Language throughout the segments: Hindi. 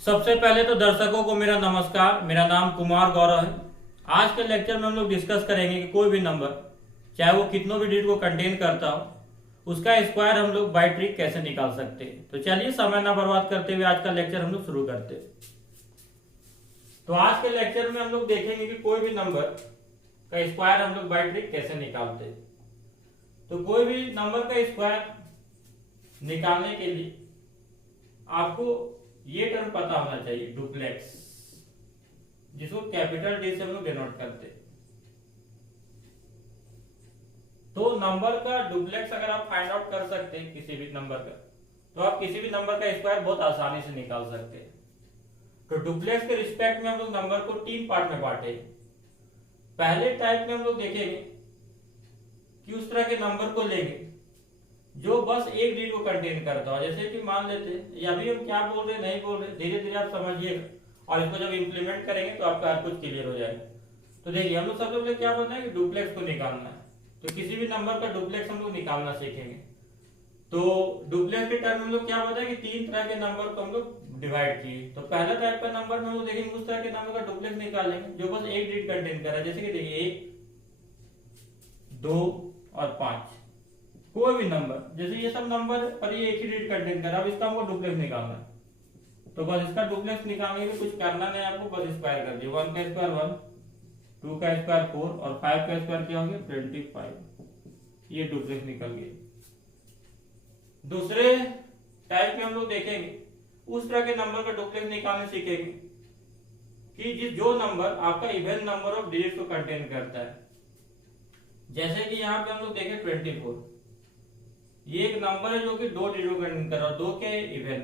सबसे पहले तो दर्शकों को मेरा नमस्कार। मेरा नाम कुमार गौरव है। आज के लेक्चर में हम लोग डिस्कस करेंगे कि कोई भी नंबर चाहे वो कितनों भी डिजिट को कंटेन करता हो उसका स्क्वायर हम लोग बाई ट्रिक कैसे निकाल सकते हैं। तो चलिए समय ना बर्बाद करते हुए आज का लेक्चर हम लोग शुरू करते हैं। तो आज के लेक्चर में हम लोग देखेंगे कि कोई भी नंबर का स्क्वायर हम लोग बाई ट्रिक कैसे निकालते हैं। तो कोई भी नंबर का स्क्वायर निकालने के लिए आपको ये टर्म पता होना चाहिए, डुप्लेक्स, जिसको कैपिटल डी से हम लोग डिनोट करते हैं। तो नंबर का डुप्लेक्स अगर आप फाइंड आउट कर सकते हैं किसी भी नंबर का, तो आप किसी भी नंबर का स्क्वायर बहुत आसानी से निकाल सकते हैं। तो डुप्लेक्स के रिस्पेक्ट में हम लोग नंबर को 3 पार्ट में बांटे। पहले टाइप में हम लोग देखेंगे कि उस तरह के नंबर को लेंगे जो बस एक डिजिट को कंटेन करता हो। जैसे कि मान लेते हैं, अभी हम क्या बोल रहे नहीं बोल रहे, धीरे धीरे आप समझिएगा और इसको जब इंप्लीमेंट करेंगे तो आपका हर कुछ क्लियर हो जाएगा। तो देखिए, हम लोग सबसे पहले क्या बोलते हैं कि डुप्लेक्स को निकालना है। तो किसी भी नंबर का डुप्लेक्स हम लोग निकालना सीखेंगे। तो डुप्लेक्स के टर्म में हम लोग क्या बताए कि 3 तरह के नंबर को हम लोग डिवाइड किए। तो पहला टाइप का नंबर में हम लोग देखेंगे उस तरह के नंबर का डुप्लेक्स निकालेंगे जो बस एक डिजिट कंटेन कर रहा है। जैसे कि देखिए 1, 2 और 5, कोई भी नंबर, जैसे ये सब नंबर पर ये एक ही डिजिट कंटेन कर रहा है। अब इसका हमको डुप्लेक्स निकालना है। तो बस इसका डुप्लेक्स निकालने के लिए कुछ करना नहीं आपको, बस स्क्वायर कर दिया। 1 का स्क्वायर 1, 2 का स्क्वायर 4 और 5 का स्क्वायर क्या हो गया 25। ये डुप्लेक्स निकल गया। दूसरे टाइप में हम लोग देखेंगे उस तरह के नंबर का डुप्लेक्स निकालने सीखेंगे कि जो नंबर आपका इवन नंबर ऑफ डिजिट को कंटेन करता है। जैसे कि यहाँ पे हम लोग देखें 24, ये एक नंबर है जो कि 2 डिजिट को कंटेन कर रहा है, 2 के इवन।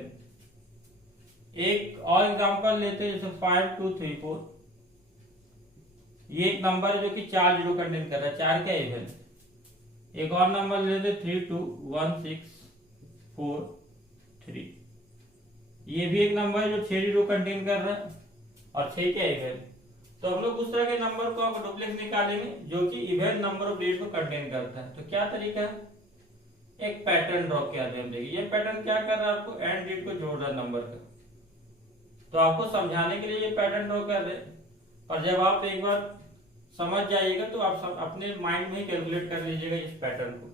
एक और एग्जांपल लेते हैं, जैसे 5 2 3 4, ये एक नंबर है जो कि 4 डिजिट को कंटेन कर रहा है, 4 के इवन। एक और नंबर लेते 3 2 1 6 4 3, ये भी एक नंबर है जो 6 डिजिट को कंटेन कर रहा है और 6 के इवन। तो हम लोग उस तरह के नंबर को आप डुप्लेक्स निकालेंगे जो कि इवन नंबर ऑफ डिजिट को कंटेन करता है। तो क्या तरीका है, एक पैटर्न ड्रॉ किया है। देखिए ये पैटर्न क्या कर रहा है, आपको एंड डिजिट को जोड़ रहा है नंबर का। तो आपको समझाने के लिए ये पैटर्न ड्रॉ कर रहे हैं, और जब आप एक बार समझ जाइएगा तो आप अपने माइंड में ही कैलकुलेट कर लीजिएगा इस पैटर्न को।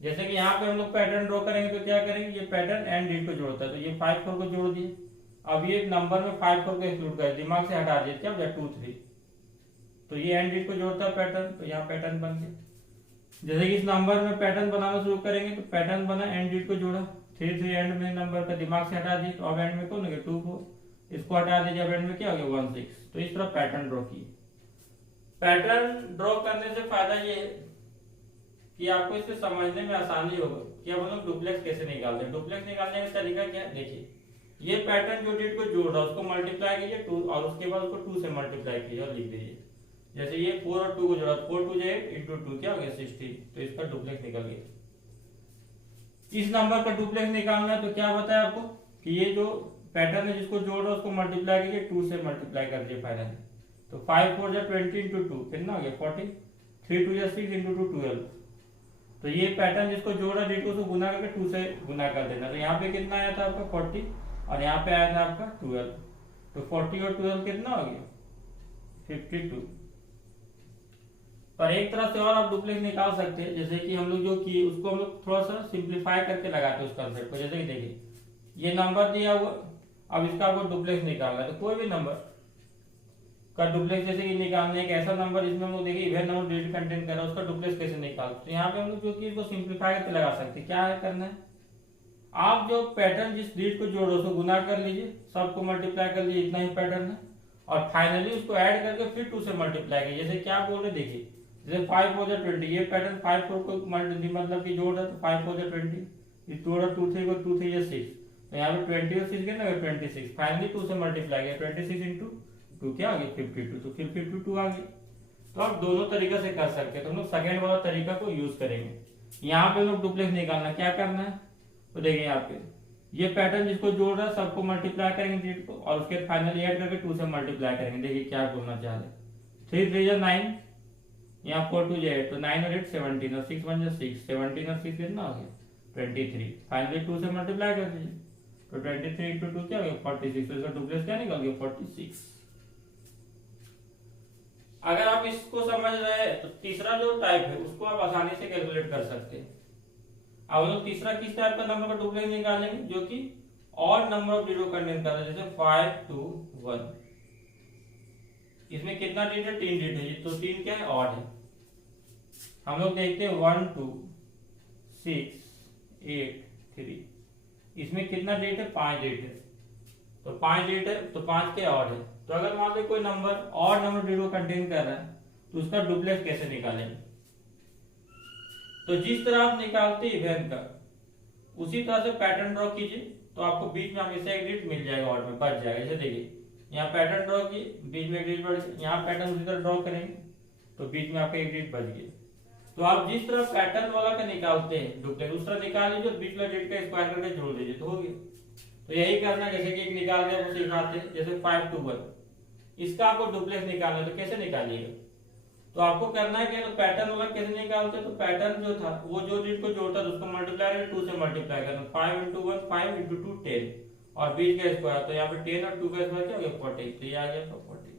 जैसे कि यहाँ पे हम लोग पैटर्न ड्रॉ करेंगे तो क्या करेंगे, ये पैटर्न एंड डिजिट को जोड़ता है। तो ये 5 4 को जोड़ दिए। अब ये नंबर में 5 4 को एक्सक्लूड कर, दिमाग से हटा दिए, क्या हो जाए 2 3। तो ये एंड डिजिट को जोड़ता है पैटर्न, तो यहाँ पैटर्न बन गया। जैसे कि इस नंबर में पैटर्न बनाना शुरू करेंगे तो पैटर्न बना, एंड डिजिट को जोड़ा, 3 3 एंड में नंबर का दिमाग से हटा दिए। तो अब एंड में कौन हो गया 2 4, इसको हटा दीजिए, अब एंड में क्या हो गया 1 6। तो इस तरह पैटर्न ड्रॉ किए। पैटर्न ड्रॉ करने से फायदा ये है कि आपको इसे समझने में आसानी होगा कि अब हम लोग डुप्लेक्स कैसे निकालते हैं। डुप्लेक्स निकालने का तरीका क्या है, देखिए ये पैटर्न जो डिजिट को जोड़ रहा है उसको मल्टीप्लाई कीजिए 2 और उसके बाद उसको 2 से मल्टीप्लाई कीजिए और लिख दीजिए। जैसे ये 4 और 2 को जोड़ा, 4 2 8 इंटू 2 क्या हो गया 16। तो इसका डुप्लेक्स निकल गया। इस नंबर का डुप्लेक्स निकालना है तो क्या बताया आपको कि ये जो पैटर्न है जिसको जोड़ रहा है उसको मल्टीप्लाई कीजिए, 2 से मल्टीप्लाई कर दिए फाइनली। तो 5 4 जा 20 इंटू 2 कितना हो गया 40, 3 2 जा 6 इंटू 2 12। तो ये पैटर्न जिसको जोड़ा डिजिट को गुना करके 2 से गुना कर देना। तो यहाँ पे कितना आया था आपका 40 और यहाँ पे आया था आपका 12। तो 40 और 12 कितना हो गया 52। पर एक तरह से और आप डुप्लेक्स निकाल सकते हैं, जैसे कि हम लोग जो किए उसको हम लोग थोड़ा सा सिंप्लीफाई करके लगाते हैं उस कंसेप्ट को। जैसे कि देखिए ये नंबर दिया हुआ, अब इसका आपको डुप्लेक्स निकालना है। तो कोई भी नंबर का डुप्लेक्स जैसे कि निकालने, एक ऐसा नंबर जिसमें हम लोग देखिए इवन नंबर डिजिट कंटेन कर रहा है उसका डुप्लेक्स कैसे निकालते। तो यहाँ पे हम लोग जो कि इसको सिंप्लीफाई करके लगा सकते हैं। क्या है करना है, आप जो पैटर्न जिस डिजिट को जोड़ो उसको गुना कर लीजिए, सबको मल्टीप्लाई कर लीजिए, इतना ही पैटर्न है, और फाइनली उसको ऐड करके फिर 2 से मल्टीप्लाई कीजिए। जैसे क्या बोल रहे देखिए, जैसे 5 4 जा 20, ये पैटर्न 5 4 को मतलब कि जोड़ रहा है तो 5 4 जा 20, इस जोड़ा 2 3 को 2 3 जा 6। तो यहाँ पे 20 और 6 गए ना 26, फाइनली 2 से मल्टीप्लाई किया, 26 इंटू 2 क्या आ गया 52। तो 52 आ गया। तो आप दोनों तरीका से कर सकते हैं। तो हम लोग सेकेंड वाला तरीका को यूज करेंगे। यहाँ पे हम लोग डुप्लेक्स निकालना, क्या करना है तो देखिए यहाँ पे ये पैटर्न जिसको जोड़ रहा है सबको मल्टीप्लाई करेंगे डिजिट को और उसके फाइनली ऐड करके 2 से मल्टीप्लाई करेंगे। देखिए क्या बोलना चाह रहे, 3 3 जा 9, यहाँ 4 2 जा 8, तो 9 और 8 17 और 6 1 जा 6, 17 और 6 कितना हो गया 23, फाइनली 2 से मल्टीप्लाई कर दीजिए। तो 23 इंटू 2 क्या हो गया 46, तो इसका डुप्लेक्स क्या निकल गया 46। अगर आप इसको समझ रहे हैं तो तीसरा जो टाइप है उसको आप आसानी से कैलकुलेट कर सकते हैं। अब हम लोग तीसरा किस टाइप का नंबर का डुप्लेक्स निकालेंगे, जो कि odd number of zero contain कर रहा है, जैसे 5 2 1। इसमें कितना डिजिट है 3 डिजिट है, तो 3 क्या है ऑड है। हम लोग देखते हैं 1 2 6 8 3, इसमें कितना डिजिट है 5 डिजिट है, तो 5 डिजिट है तो 5 के ऑड है। तो अगर मान लो कोई number odd number zero contain कर रहा है तो उसका डुप्लेक्स कैसे निकालेंगे। तो जिस तरह आप निकालते हैं इवेंट का उसी तरह से पैटर्न ड्रॉ कीजिए, तो आपको बीच में हमेशा एक डिजिट मिल जाएगा ऑड में, बच जाएगा। जैसे देखिए यहाँ पैटर्न ड्रॉ किए, बीच में एक डिजिट बढ़ गया, यहाँ पैटर्न उसी तरह ड्रॉ करेंगे तो बीच में आपका एक डिजिट बच गया। तो आप जिस तरह पैटर्न वाला का निकालते हैं डुप्लेक्स उस तरह निकाल लीजिए, बीच में डिजिट का स्क्वायर करके जोड़ लीजिए तो हो गया। तो यही करना है, जैसे कि एक निकाल दिया वो सिखाते हैं, जैसे 5 2 1, इसका आपको डुप्लेक्स निकालना है तो कैसे निकालिएगा। तो आपको करना है कि तो पैटर्न वाला कैसे निकालते, तो पैटर्न जो था वो जो डिजिट को जोड़ता था उसको मल्टीप्लाई करके 2 से मल्टीप्लाई करना, 5 इंटू 1 5 इंटू 2 10 और बीच का स्क्वायर, तो यहाँ पे 10 और 2 का स्क्वायर क्या हो गया 40, तो ये आ गया 40।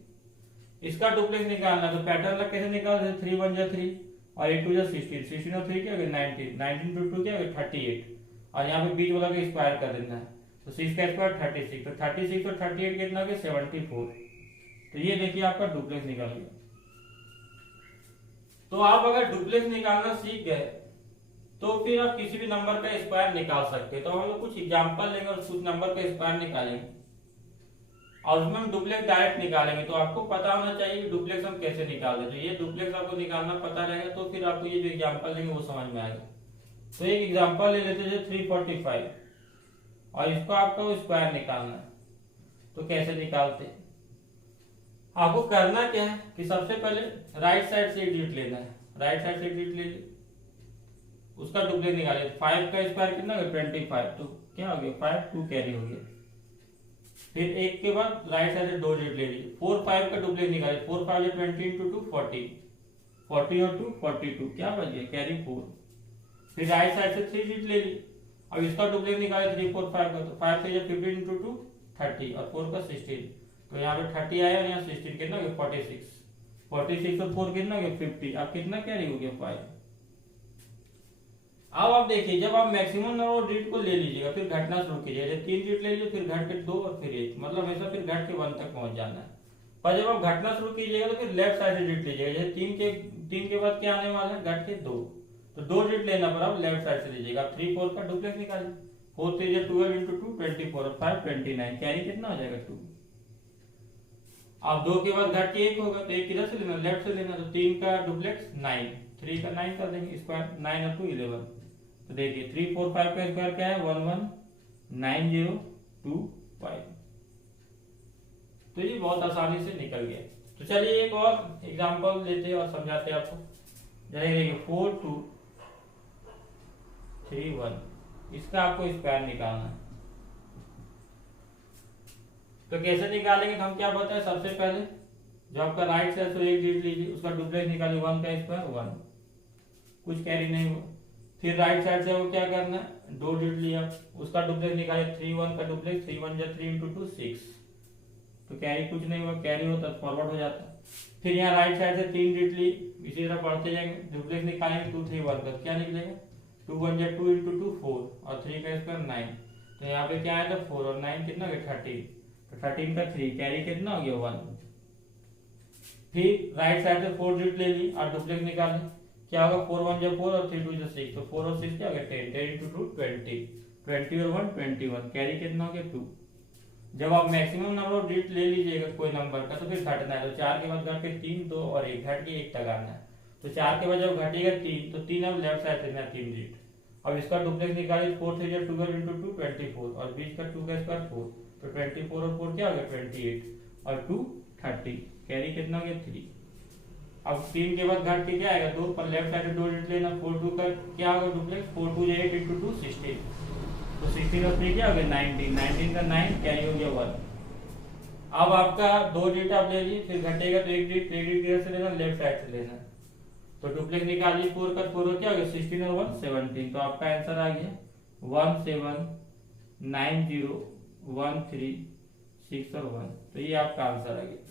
इसका डुप्लेक्स निकालना तो पैटर्न वाला कैसे निकालते, 3 1 जा 3 और 8 2 जा 16, 16 और 3 क्या हो गया 19, 19 इंटू 2 क्या हो गया 38 और यहाँ पे बीच वाला का स्क्वायर कर देना है, तो 6 का स्क्वायर 36, तो 36 और 38 कितना हो गया 74। तो ये देखिए आपका डुप्लेक्स निकल गया। तो आप अगर डुप्लेक्स निकालना सीख गए तो फिर आप किसी भी नंबर का स्क्वायर निकाल सकते हैं। तो हम लोग कुछ एग्जांपल लेंगे और कुछ नंबर का स्क्वायर निकालेंगे और उसमें हम डुप्लेक्स डायरेक्ट निकालेंगे। तो आपको पता होना चाहिए कि डुप्लेक्स हम कैसे निकालते हैं। तो ये डुप्लेक्स आपको निकालना पता रहेगा तो फिर आपको ये जो एग्जांपल लेंगे वो समझ में आएगा। तो एक एग्जांपल ले लेते हैं 345 और इसको आपको स्क्वायर निकालना है, तो कैसे निकालते हैं। आपको करना क्या है कि सबसे पहले राइट साइड से एक डिजिट लेना है, राइट साइड से एक डिजिट ले लीजिए, उसका डुप्लेक्स निकालिए। 5 का स्क्वायर कितना हो गया 25, तो क्या हो गया 5 2 कैरी हो गया। फिर एक के बाद राइट साइड से 2 डिजिट ले लीजिए, 4 5 का डुप्लेक्स निकालिए, 4 5 या 20 इंटू 2 40, 40 और 2 42 क्या बच गया कैरी 4। फिर राइट साइड से 3 डिजिट ले लीजिए, अब इसका डुप्लेक्स निकालिए 3 4 5 का, तो 5 से 15 इंटू 2 30 और 4 का 16, तो यहाँ पे 30 आया और यहाँ 16 कितना हो गया 46, 46 और 4 कितना हो गया 50, अब कितना कैरी हो गया 5। अब आप देखिए जब आप मैक्सिमम नंबर ऑफ डिजिट को ले लीजिएगा फिर घटना शुरू कीजिएगा, 3 डिजिट ले लीजिए फिर घट के 2 और फिर 1, मतलब हमेशा फिर घट के 1 तक पहुंच जाना है। पर जब आप घटना शुरू कीजिएगा तो फिर लेफ्ट साइड से डिजिट लीजिएगा, जैसे 3 के बाद क्या आने वाला है घट के 2, तो 2 डिजिट लेना पर आप लेफ्ट साइड से लीजिएगा। 3 4 का डुप्लेक्स निकालिए, 4 3 12 इंटू 2 24 और 5 29, कैरी कितना हो जाएगा 2। अब 2 के बाद घट के 1 होगा तो 1 किधर से लेना लेफ्ट से लेना, तो 3 का डुप्लेक्स 9, 3 का 9 कर देंगे स्क्वायर, 9 और 2 11, तो देखिए 3 4 5 का स्क्वायर क्या है 119025। तो ये बहुत आसानी से निकल गया। तो चलिए एक और एग्जांपल लेते हैं और समझाते हैं आपको। जैसे देखिए 4 2 3 1, इसका आपको स्क्वायर निकालना है। तो कैसे निकालेंगे, तो हम क्या बताएं, सबसे पहले जो आपका राइट साइड से एक डिजिट लीजिए, उसका डुप्लेक्स निकालिए, 1 का स्क्वायर 1, कुछ कैरी नहीं हुआ। फिर राइट साइड से वो क्या करना है 2 डिजिट लिया, उसका डुप्लेक्स निकालिए, 3 1 का डुप्लेक्स 3 1 जा 3 इंटू 2 6, तो कैरी कुछ नहीं हुआ, कैरी होता तो फॉरवर्ड हो जाता। फिर यहाँ राइट साइड से 3 डिजिट ली, इसी तरह बढ़ते जाएंगे, डुप्लेक्स निकालेंगे 2 3 1 का, क्या निकलेगा 2 1 जा 2 इंटू 2 4 और 3 का स्क्वायर 9, तो यहाँ पे क्या आया था 4 और 9 कितना हो गया 13, तो 13 का 3, कैरी कितना हो गया 1। फिर राइट साइड से 4 डिजिट ले ली और डुप्लेक्स निकाले, क्या होगा 4 1 जा 4 और 3 2 जा 6, तो 4 और 6 क्या हो गया 10, 10 इंटू 2 20, 20 और 1 21, कैरी कितना हो गया 2। जब आप मैक्सिमम नंबर ऑफ डिजिट ले लीजिएगा कोई नंबर का तो फिर घटना है, तो 4 के बाद घट के 3 2 और 1 घट के 1 तक आना है। तो 4 के बाद जब घटेगा 3 तो 3 अब लेफ्ट साइड लेना 3 डिजिट। अब इसका डुप्लेक्स निकालिए, 4 3 जा 12 इंटू 2 24 और बीच का 2 का स्क्वायर 4, तो 24 और 4 क्या हो गया 28 और 2 30, कैरी कितना हो गया 3। अब 3 के बाद घट के क्या आएगा 2 पर लेफ्ट साइड 2 डिजिट लेना, 4 2 का क्या होगा डुप्लेक्स 4 2 8 इंटू 2 16, तो 16 और 3 क्या हो गया 19, 19 का 9 कैरी हो गया 1। अब आपका 2 डिजिट आप ले लीजिए, फिर घटेगा तो एक डिजिट किधर से लेना लेफ्ट साइड से लेना, तो डुप्लेक्स निकालिए 4 का 4 क्या हो गया 16 और 1 17, तो आपका आंसर आ गया 9, 0, 1, 3, 6 और 1। तो ये आपका आंसर आ गया।